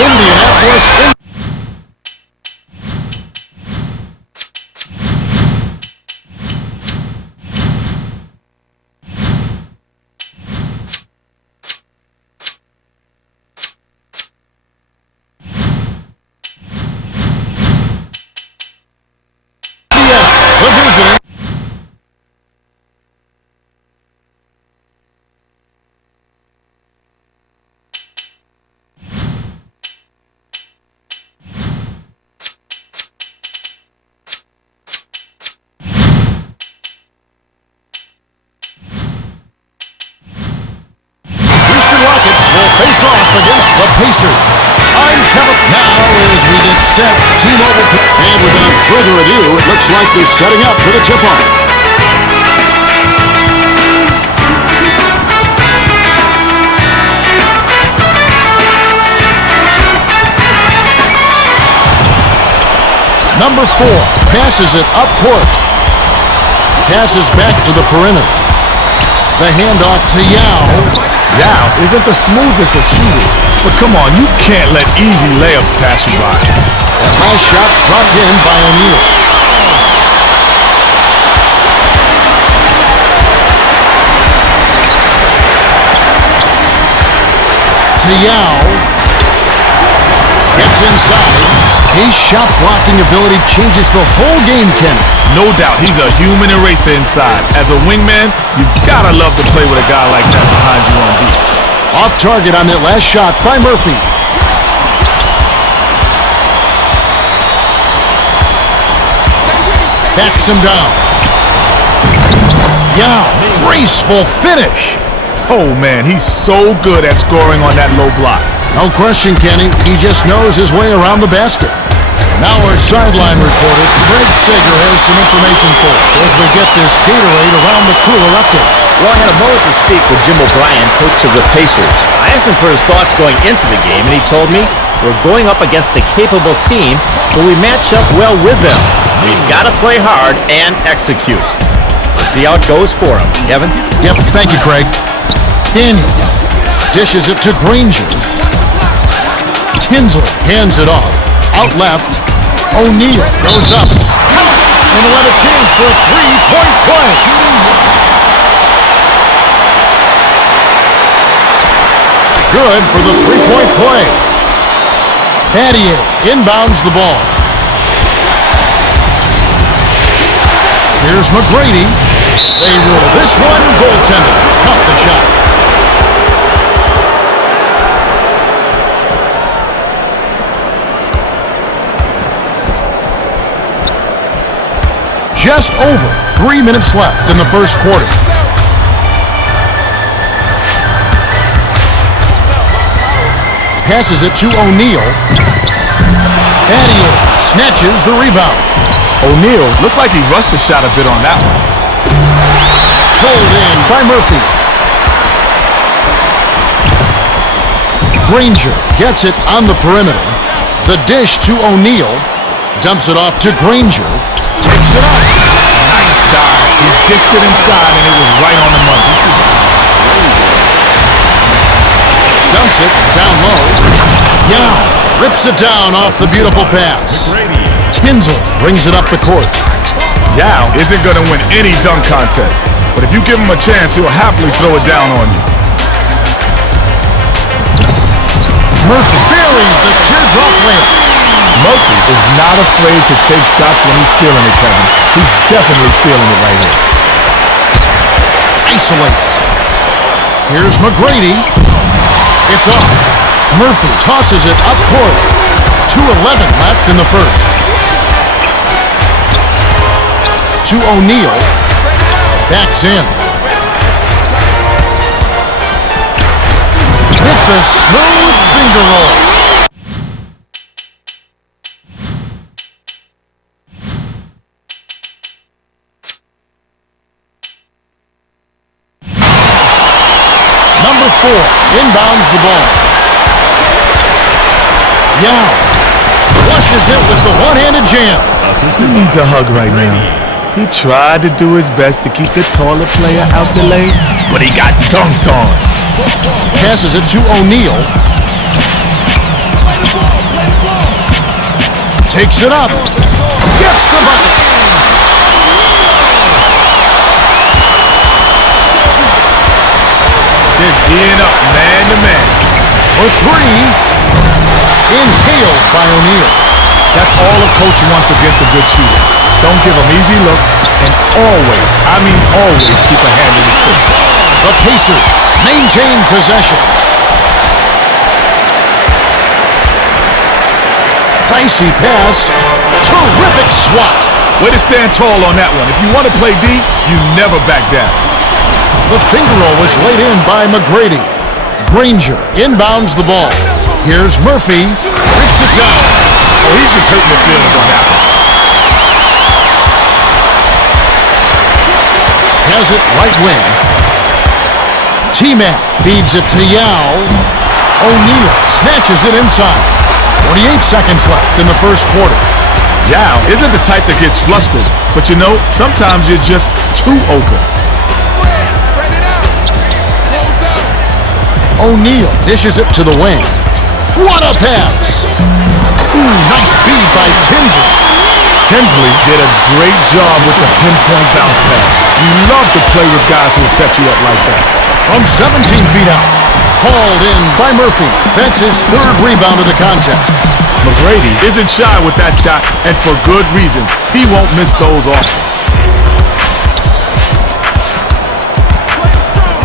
Indianapolis. Face off against the Pacers. I'm Kevin. Now as we get set, T-Mobile. And without further ado, it looks like they're setting up for the tip-off. Number 4 passes it up court. Passes back to the perimeter. The handoff to Yao. Yao isn't the smoothest of shooters, but come on, you can't let easy layups pass you by. That last shot dropped in by O'Neal. To Yao. Gets inside. His shot blocking ability changes the whole game, Ken. No doubt, he's a human eraser inside. As a wingman, you've got to love to play with a guy like that behind you on D. Off target on that last shot by Murphy. Backs him down. Yao, graceful finish. Oh man, he's so good at scoring on that low block. No question, Kenny. He just knows his way around the basket. Now our sideline reporter, Craig Sager, has some information for us as we get this Gatorade around the cooler update. Well, I had a moment to speak with Jim O'Brien, coach of the Pacers. I asked him for his thoughts going into the game, and he told me, we're going up against a capable team, but we match up well with them. We've got to play hard and execute. Let's see how it goes for him. Kevin? Yep, thank you, Craig. Daniel dishes it to Granger. Tinsley hands it off. Out left, O'Neal goes up. And we'll have a chance for a three-point play. Good for the three-point play. Pattier inbounds the ball. Here's McGrady. They rule this one goaltending. Count the shot. Just over 3 minutes left in the first quarter. Passes it to O'Neal. Pattier snatches the rebound. O'Neal looked like he rushed the shot a bit on that one. Pulled in by Murphy. Granger gets it on the perimeter. The dish to O'Neal. Dumps it off to Granger. Takes it up. Nice dive. He dished it inside and it was right on the money. Dumps it down low. Yao rips it down off the beautiful pass. Tinsley brings it up the court. Yao isn't going to win any dunk contest, but if you give him a chance, he'll happily throw it down on you. Murphy buries the teardrop layup. Murphy is not afraid to take shots when he's feeling it, Kevin. He's definitely feeling it right here. Isolates. Here's McGrady. It's up. Murphy tosses it up court. 2:11 left in the first. To O'Neal. Backs in. With the smooth finger roll. Number 4 inbounds the ball. Yao flushes it with the one-handed jam. He needs a hug right now. He tried to do his best to keep the taller player out the lane, but he got dunked on. Passes it to O'Neal. Takes it up. Gets the bucket. They're gearing up man to man. For three. Inhaled by O'Neal. That's all a coach wants against a good shooter. Don't give him easy looks, and always, I mean always, keep a hand in his foot. The Pacers maintain possession. Dicey pass. Terrific swat. Way to stand tall on that one. If you want to play D, you never back down. The finger roll was laid in by McGrady. Granger inbounds the ball. Here's Murphy. Rips it down. Oh, he's just hurting the feelings on that one. Has it right wing. T-Mac feeds it to Yao. O'Neal snatches it inside. 48 seconds left in the first quarter. Yao isn't the type that gets flustered, but you know, sometimes you're just too open. O'Neal dishes it to the wing. What a pass! Ooh, nice feed by Tinsley. Tinsley did a great job with the pinpoint bounce pass. You love to play with guys who will set you up like that. From 17 feet out. Hauled in by Murphy. That's his third rebound of the contest. McGrady isn't shy with that shot, and for good reason. He won't miss those often.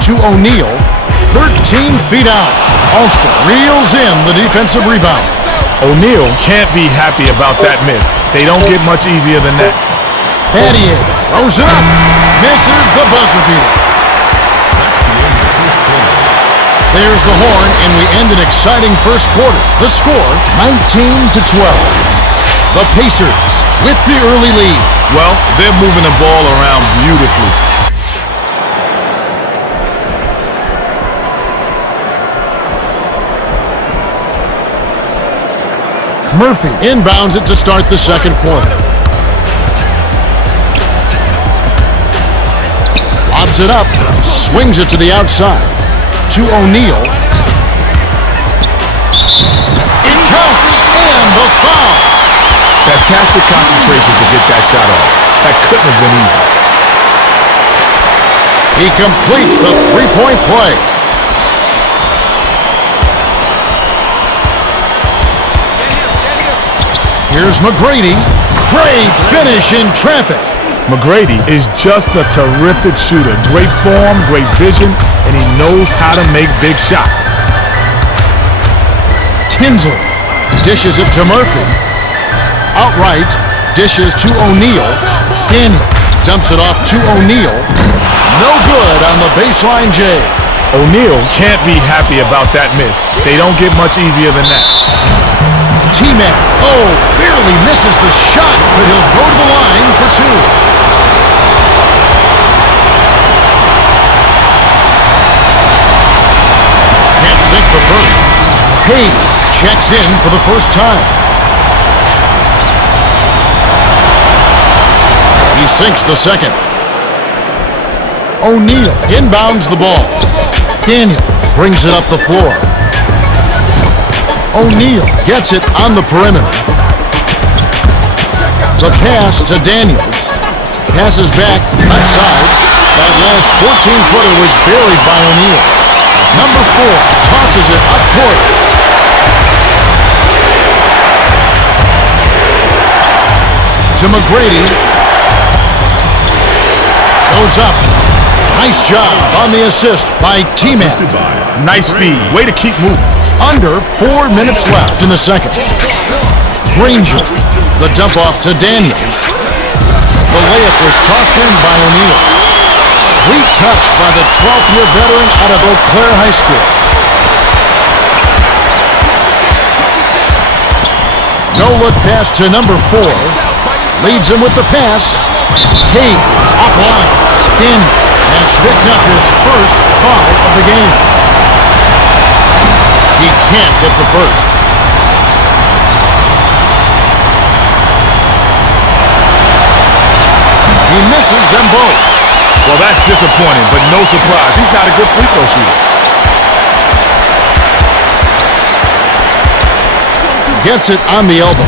To O'Neal. 13 feet out. Alston reels in the defensive rebound. O'Neal can't be happy about that miss. They don't get much easier than that. Battier throws it up. Misses the buzzer beater. There's the horn, and we end an exciting first quarter. The score, 19-12. The Pacers with the early lead. Well, they're moving the ball around beautifully. Murphy inbounds it to start the second quarter. Lobs it up, swings it to the outside. To O'Neal. It counts, and the foul. Fantastic concentration to get that shot off. That couldn't have been easy. He completes the three-point play. Here's McGrady. Great finish in traffic. McGrady is just a terrific shooter. Great form, great vision, and he knows how to make big shots. Tinsley dishes it to Murphy. Outright dishes to O'Neal. Daniels dumps it off to O'Neal. No good on the baseline J. O'Neal can't be happy about that miss. They don't get much easier than that. T-Mac, barely misses the shot, but he'll go to the line for two. Can't sink the first. Hayes checks in for the first time. He sinks the second. O'Neal inbounds the ball. Daniels brings it up the floor. O'Neal gets it on the perimeter. The pass to Daniels. Passes back left side. That last 14-footer was buried by O'Neal. Number 4 tosses it up court. To McGrady. Goes up. Nice job on the assist by T-Mac. Nice feed. Way to keep moving. Under 4 minutes left in the second. Granger, the dump off to Daniels. The layup was tossed in by O'Neal. Sweet touch by the 12th-year veteran out of Eau Claire High School. No-look pass to number 4. Leads him with the pass. Hayes offline. Daniels has picked up his first foul of the game. He can't get the first. He misses them both. Well, that's disappointing, but no surprise. He's not a good free throw shooter. Gets it on the elbow.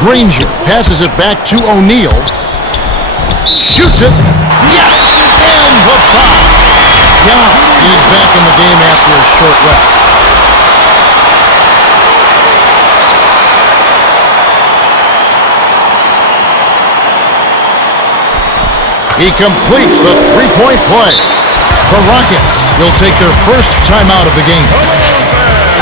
Granger passes it back to O'Neal. Shoots it. Yes! And the foul. Yeah, he's back in the game after a short rest. He completes the three-point play. The Rockets will take their first timeout of the game.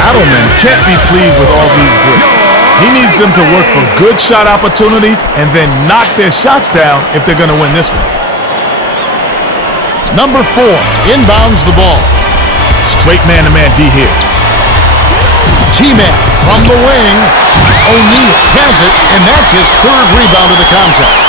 Adelman can't be pleased with all these bricks. He needs them to work for good shot opportunities and then knock their shots down if they're going to win this one. Number 4 inbounds the ball. Straight man-to-man D here. T-Mac from the wing. O'Neal has it, and that's his third rebound of the contest.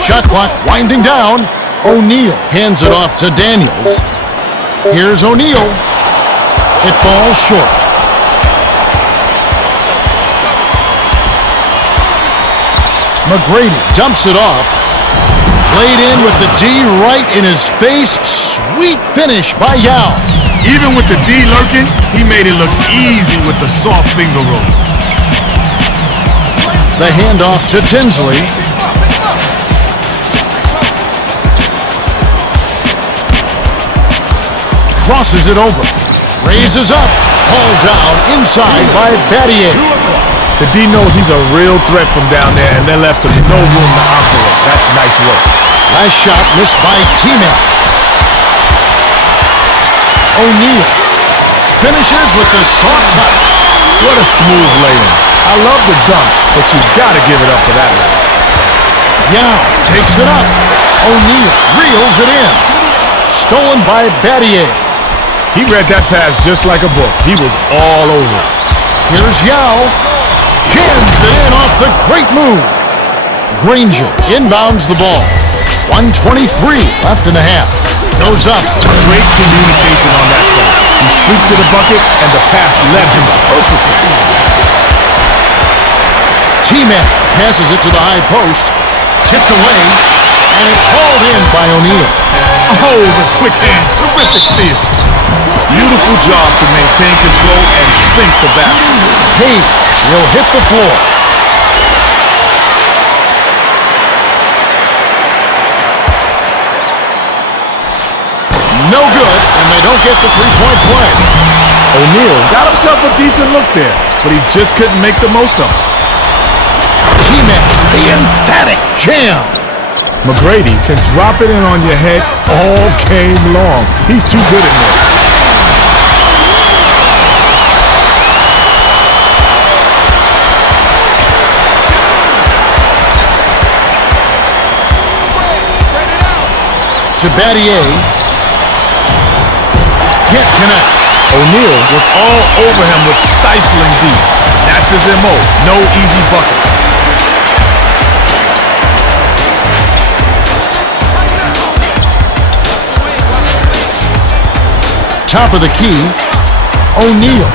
Shot clock winding down. O'Neal hands it off to Daniels. Here's O'Neal. It falls short. McGrady dumps it off. Played in with the D right in his face. Sweet finish by Yao. Even with the D lurking, he made it look easy with the soft finger roll. The handoff to Tinsley. Crosses it over. Raises up. Hauled down inside by Battier. The D knows he's a real threat from down there, and they're left with no room to operate. That's nice work. Last shot missed by T-Mac. O'Neal finishes with the soft touch. What a smooth lay-in. I love the dunk, but you gotta give it up for that one. Yao takes it up. O'Neal reels it in. Stolen by Battier. He read that pass just like a book. He was all over it. Here's Yao. Jams it in off the great move. Granger inbounds the ball. 1:23 left in the half. Goes up. Great communication on that play. He streaked to the bucket, and the pass led him perfectly. T-Mac passes it to the high post. Tipped away, and it's hauled in by O'Neal. Oh, the quick hands. Terrific steal. Beautiful job to maintain control and sink the basket. Hayes will hit the floor. No good, and they don't get the three-point play. O'Neal got himself a decent look there, but he just couldn't make the most of it. T-Mac, the emphatic jam. McGrady can drop it in on your head all game long. He's too good at that. To Battier. Can't connect. O'Neal was all over him with stifling D. That's his MO. No easy bucket. Top of the key. O'Neal.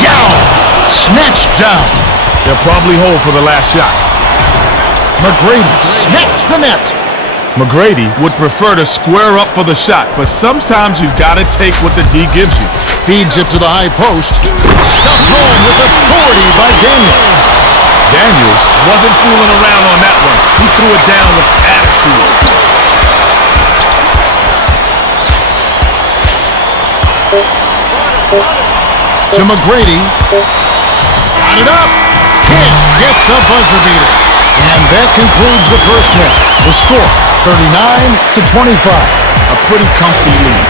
Yao! Snatched down. They'll probably hold for the last shot. McGrady smacks the net. McGrady would prefer to square up for the shot, but sometimes you gotta take what the D gives you. Feeds it to the high post. Stuffed home with authority by Daniels. Daniels wasn't fooling around on that one. He threw it down with attitude. To McGrady. Got it up. Can't get the buzzer beater. And that concludes the first half. The score, 39-25. A pretty comfy lead.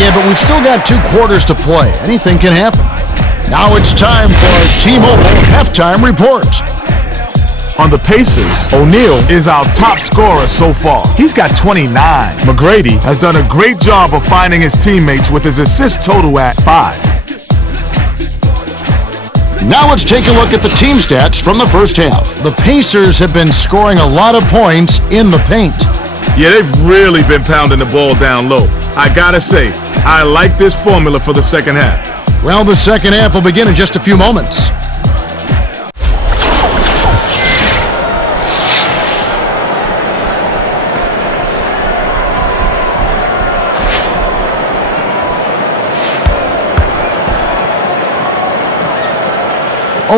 Yeah, but we've still got 2 quarters to play. Anything can happen. Now it's time for T-Mobile halftime report. On the Pacers, O'Neal is our top scorer so far. He's got 29. McGrady has done a great job of finding his teammates with his assist total at 5. Now let's take a look at the team stats from the first half. The Pacers have been scoring a lot of points in the paint. Yeah, they've really been pounding the ball down low. I gotta say, I like this formula for the second half. Well, the second half will begin in just a few moments.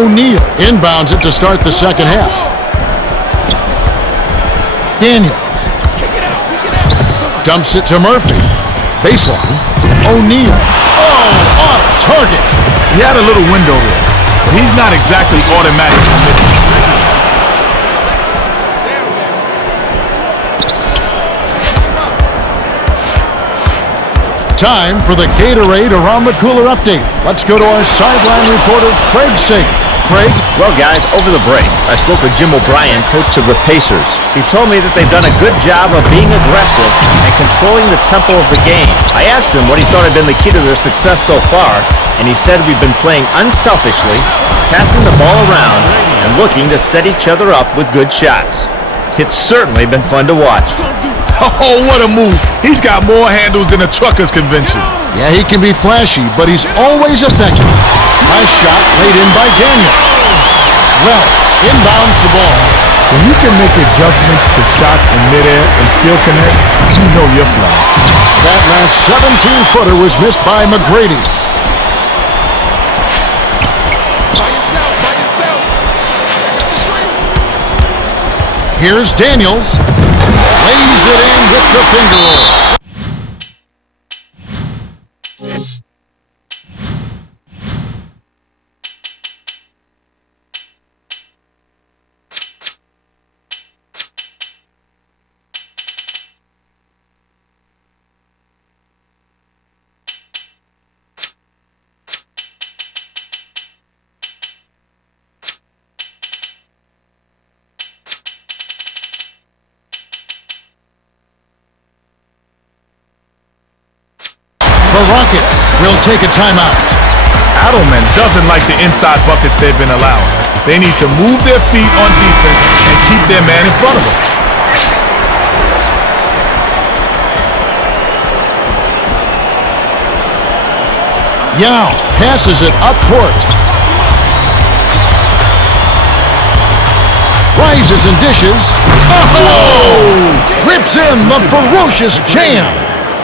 O'Neal inbounds it to start the second half. Daniels dumps it to Murphy. Baseline. O'Neal. Oh, off target. He had a little window there. He's not exactly automatic committed. Time for the Gatorade Around the Cooler update. Let's go to our sideline reporter, Craig Sagan. Craig? Well, guys, over the break, I spoke with Jim O'Brien, coach of the Pacers. He told me that they've done a good job of being aggressive and controlling the tempo of the game. I asked him what he thought had been the key to their success so far, and he said we've been playing unselfishly, passing the ball around, and looking to set each other up with good shots. It's certainly been fun to watch. Oh, what a move. He's got more handles than a truckers convention. Yeah, he can be flashy, but he's always effective. Nice shot laid in by Daniels. Wells inbounds the ball. When you can make adjustments to shots in midair and still connect, you know you're flying. That last 17-footer was missed by McGrady. Here's Daniels. Lays it in with the finger roll. The Rockets will take a timeout. Adelman doesn't like the inside buckets they've been allowing. They need to move their feet on defense and keep their man in front of them. Yao passes it up court. Rises and dishes. Oh! Rips in the ferocious jam.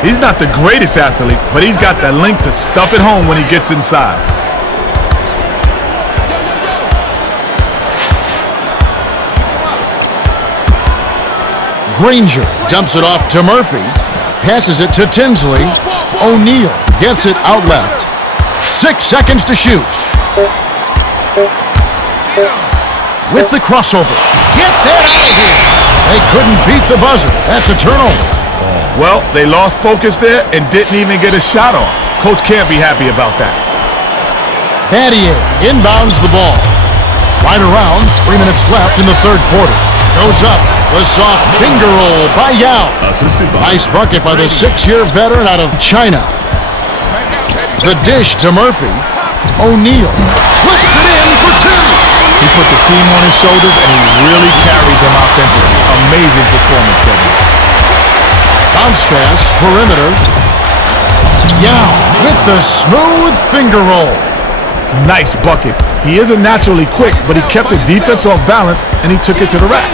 He's not the greatest athlete, but he's got the length to stuff it home when he gets inside. Granger dumps it off to Murphy. Passes it to Tinsley. O'Neal gets it out left. 6 seconds to shoot. With the crossover. Get that out of here. They couldn't beat the buzzer. That's a turnover. Well, they lost focus there and didn't even get a shot off. Coach can't be happy about that. Battier inbounds the ball. Right around, 3 minutes left in the third quarter. Goes up, the soft finger roll by Yao. Nice bucket by the 6-year veteran out of China. The dish to Murphy. O'Neal puts it in for 2. He put the team on his shoulders and he really carried them offensively. Amazing performance, Kevin. Bounce pass, perimeter. Yao with the smooth finger roll. Nice bucket. He isn't naturally quick, but he kept the defense off balance and he took it to the rack.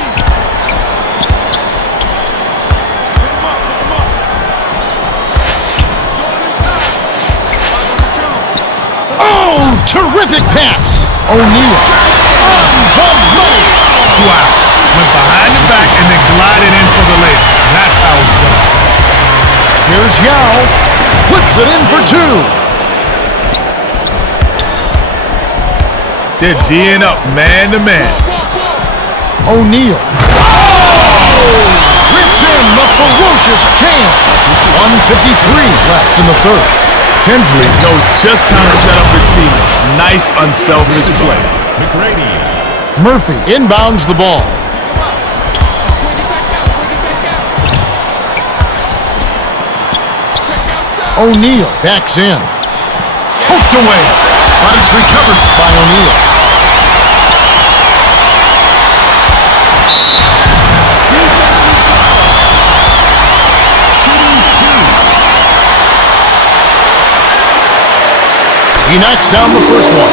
Oh, terrific pass. O'Neal on the money. Wow. Went behind the back and then glided in for the layup. That's how it's done. Here's Yao. Flips it in for 2. They're D'ing up man to man. O'Neal. Oh! Rips in the ferocious jam. 1:53 left in the third. Tinsley knows just how to set up his teammates. Nice, unselfish play. Murphy inbounds the ball. O'Neal backs in. Poked away. But it's recovered by O'Neal. He knocks down the first one.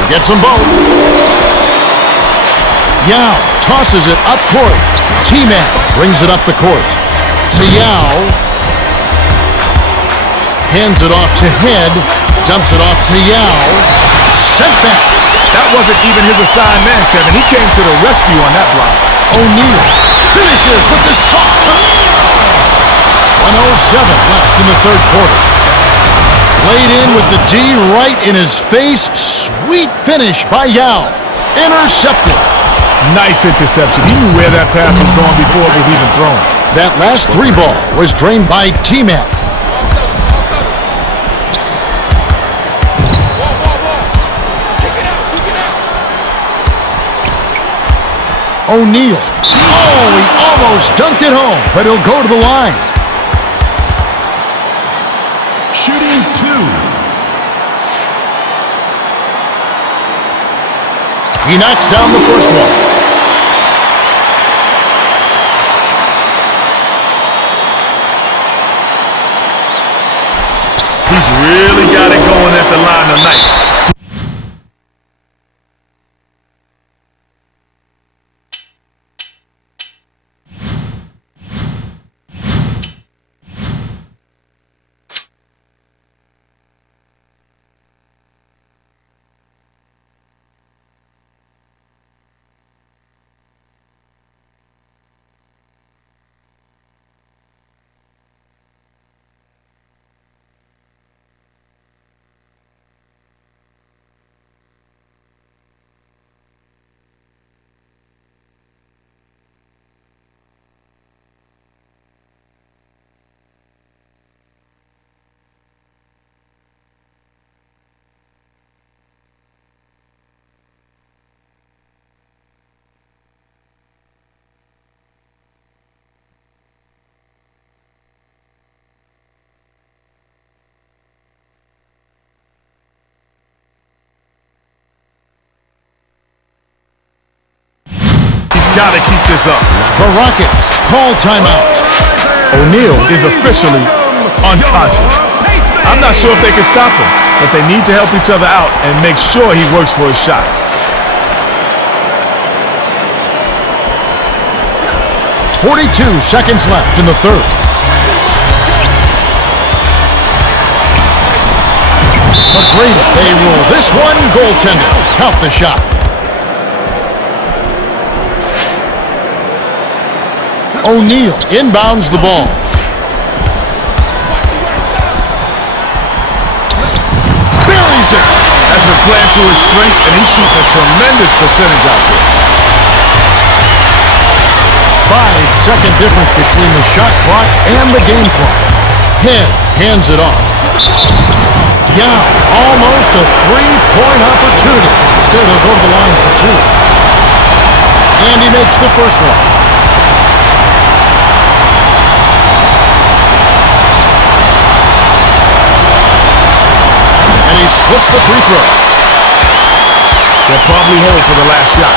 He gets them both. Yao tosses it up court. T-Man brings it up the court. To Yao. Hands it off to Head. Dumps it off to Yao. Sent back. That wasn't even his assigned man, Kevin. He came to the rescue on that block. O'Neal finishes with the soft touch. 1:07 left in the third quarter. Laid in with the D right in his face. Sweet finish by Yao. Intercepted. Nice interception. He knew where that pass was going before it was even thrown. That last three ball was drained by T-Mac. O'Neal. Oh, he almost dunked it home, but he'll go to the line. Shooting two. He knocks down the first one. He's really got it going at the line tonight. Gotta keep this up. The Rockets call timeout. O'Neal is officially unconscious. I'm not sure if they can stop him, but they need to help each other out and make sure he works for his shots. 42 seconds left in the third. McGrady, they rule this one goaltender. Count the shot. O'Neal inbounds the ball. Buries it. Has been playing to his strengths, and he's shooting a tremendous percentage out there. 5-second difference between the shot clock and the game clock. Head hands it off. Yao, almost a three-point opportunity. Instead, he'll go to the line for two. And he makes the first one. And he splits the free throws. They'll probably hold for the last shot.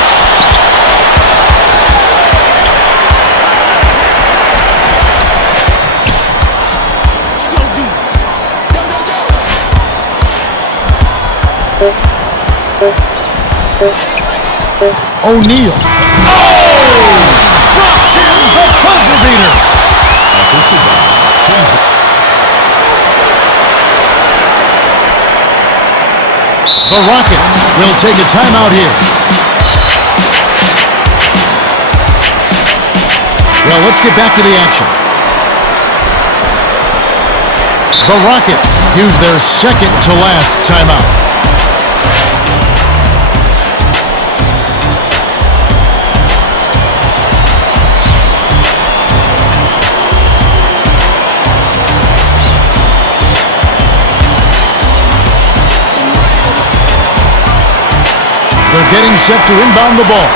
O'Neal. Oh! Drops in the buzzer beater. The Rockets will take a timeout here. Well, let's get back to the action. The Rockets use their second to last timeout. They're getting set to inbound the ball.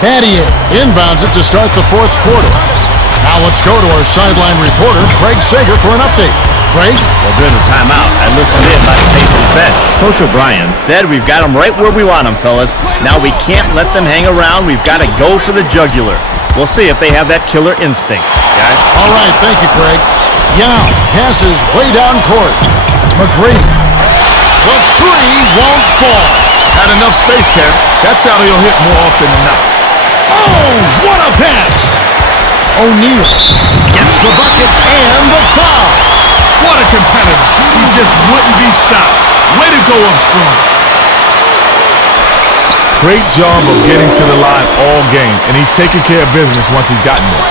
Battier inbounds it to start the fourth quarter. Now let's go to our sideline reporter, Craig Sager, for an update. Craig? Well, during the timeout, I listened in by the Pacers bench. Coach O'Brien said we've got them right where we want them, fellas. Now we can't let them hang around. We've got to go for the jugular. We'll see if they have that killer instinct, guys. All right, thank you, Craig. Yao passes way down court. McGrady. The three won't fall. Had enough space, Kev. That's how he'll hit more often than not. Oh, what a pass! O'Neal gets the bucket and the foul. What a competitor. He just wouldn't be stopped. Way to go, Armstrong. Great job of getting to the line all game, and he's taking care of business once he's gotten there.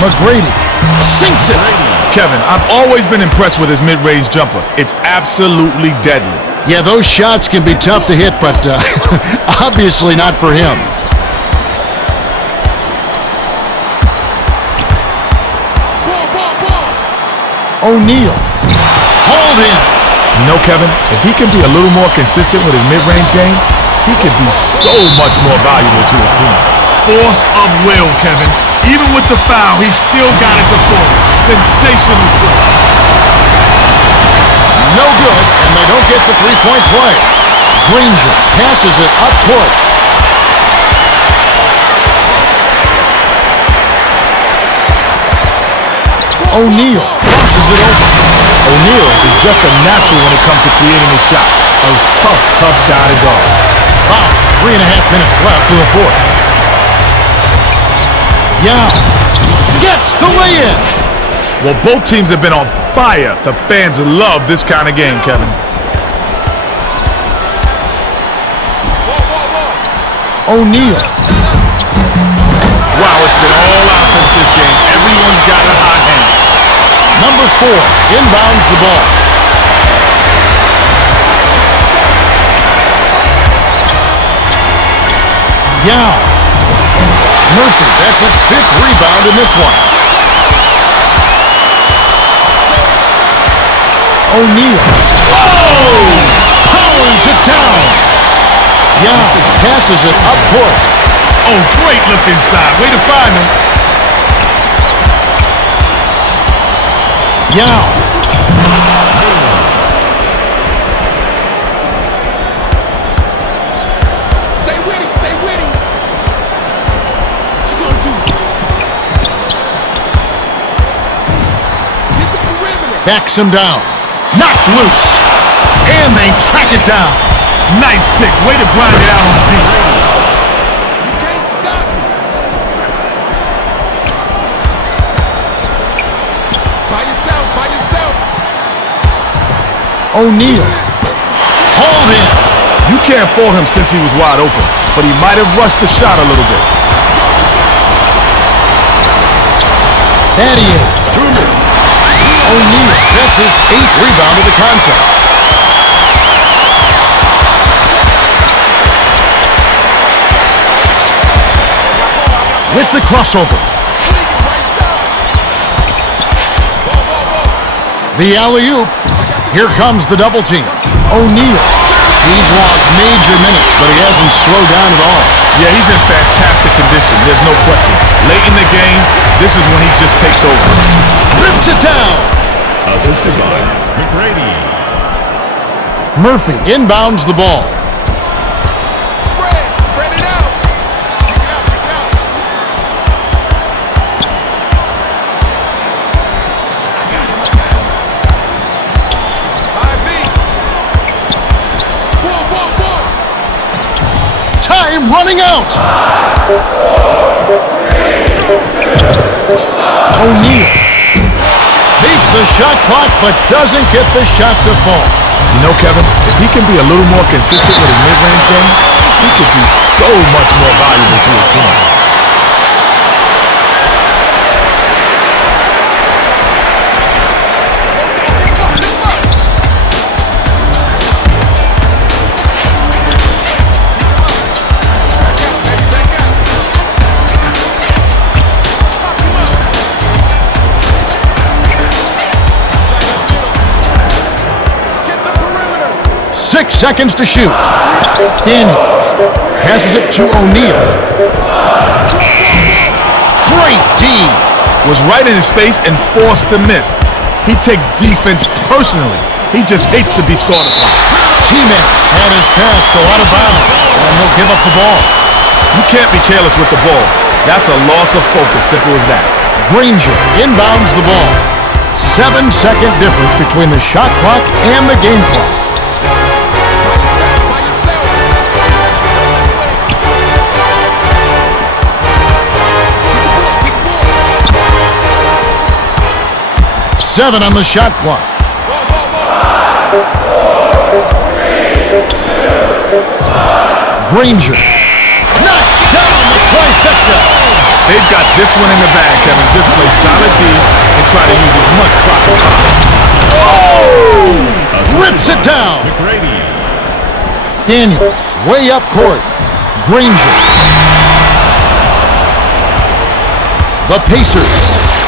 McGrady sinks it. Kevin, I've always been impressed with his mid-range jumper. It's absolutely deadly. Yeah, those shots can be tough to hit, but obviously not for him. O'Neal hauled in. You know, Kevin, if he can be a little more consistent with his mid-range game, he could be so much more valuable to his team. Force of will, Kevin. Even with the foul, he still got it to fall. Sensational play. No good, and they don't get the three-point play. Granger passes it up court. O'Neal crosses it over. O'Neal is just a natural when it comes to creating a shot. A tough guy to guard. Wow, 3.5 minutes left in the fourth. Yao gets the lay-in. Well, both teams have been on fire. The fans love this kind of game, Kevin. O'Neal. Wow, it's been all offense this game. Everyone's got a hot hand. Number 4 inbounds the ball. Yao. Murphy, that's his 5th rebound in this one. O'Neal. Oh! Powers it down. Yao passes it up court. Oh, great look inside. Way to find him. Yao. Stay with him, stay with him. What you gonna do? Get the perimeter. Backs him down. Knocked loose. And they track it down. Nice pick. Way to grind it out on the deep. You can't stop me. By yourself, by yourself. O'Neal. Hauled in. You can't fault him since he was wide open, but he might have rushed the shot a little bit. That he is. O'Neal. That's his 8th rebound of the contest. With the crossover. The alley-oop. Here comes the double team. O'Neal. He's logged major minutes, but he hasn't slowed down at all. Yeah, he's in fantastic condition. There's no question. Late in the game, this is when he just takes over. Rips it down. Assisted by McGrady. Murphy inbounds the ball. Spread it out. Kick it out, kick it out. Time running out. O'Neal beats the shot clock but doesn't get the shot to fall. You know, Kevin, if he can be a little more consistent with his mid-range game, he could be so much more valuable to his team. 6 seconds to shoot. Daniels passes it to O'Neal. Great D. Was right in his face and forced to miss. He takes defense personally. He just hates to be scored upon. Teammate had his pass go out of bounds, and he'll give up the ball. You can't be careless with the ball. That's a loss of focus, simple as that. Granger inbounds the ball. 7-second difference between the shot clock and the game clock. By yourself, by yourself. 7 on the shot clock. Granger knocks down the trifecta. They've got this one in the bag, Kevin. Just play solid D and try to use as much clock as possible. Rips it down. McGrady. Daniels way up court. Granger. The Pacers